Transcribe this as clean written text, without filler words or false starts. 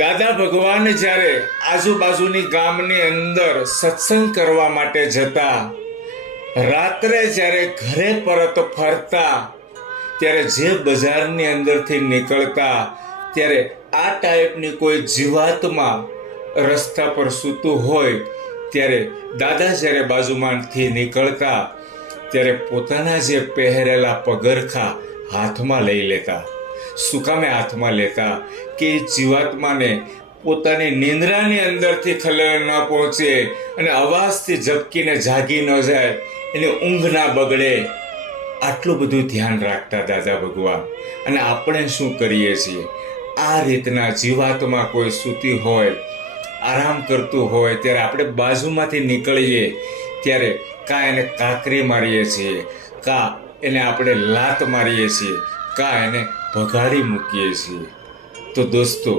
દાદા ભગવાન જ્યારે આજુબાજુની ગામની અંદર સત્સંગ કરવા માટે જતા, રાત્રે જ્યારે ઘરે પરત ફરતા, ત્યારે જે બજારની અંદરથી નીકળતા, ત્યારે આ ટાઈપની કોઈ જીવાત્મા રસ્તા પર સૂતું હોય, ત્યારે દાદા જ્યારે બાજુમાંથી નીકળતા, ત્યારે પોતાના જે પહેરેલા પગરખા હાથમાં લઈ લેતા. શું કામે હાથમાં લેતા? કે જીવાત્માને પોતાની નિંદ્રાની અંદરથી ખલેલ ન પહોંચે અને અવાજથી ઝબકીને જાગી ન જાય, એની ઊંઘ ના બગડે. આટલું બધું ધ્યાન રાખતા દાદા ભગવાન. અને આપણે શું કરીએ છીએ? આ રીતના જીવાત્મા કોઈ સૂતી હોય, આરામ કરતું હોય, ત્યારે આપણે બાજુમાંથી નીકળીએ ત્યારે કાં એને કાંકરી મારીએ છીએ, કાં એને આપણે લાત મારીએ છીએ, કાં એને ભગાડી મૂકીએ છીએ. તો દોસ્તો,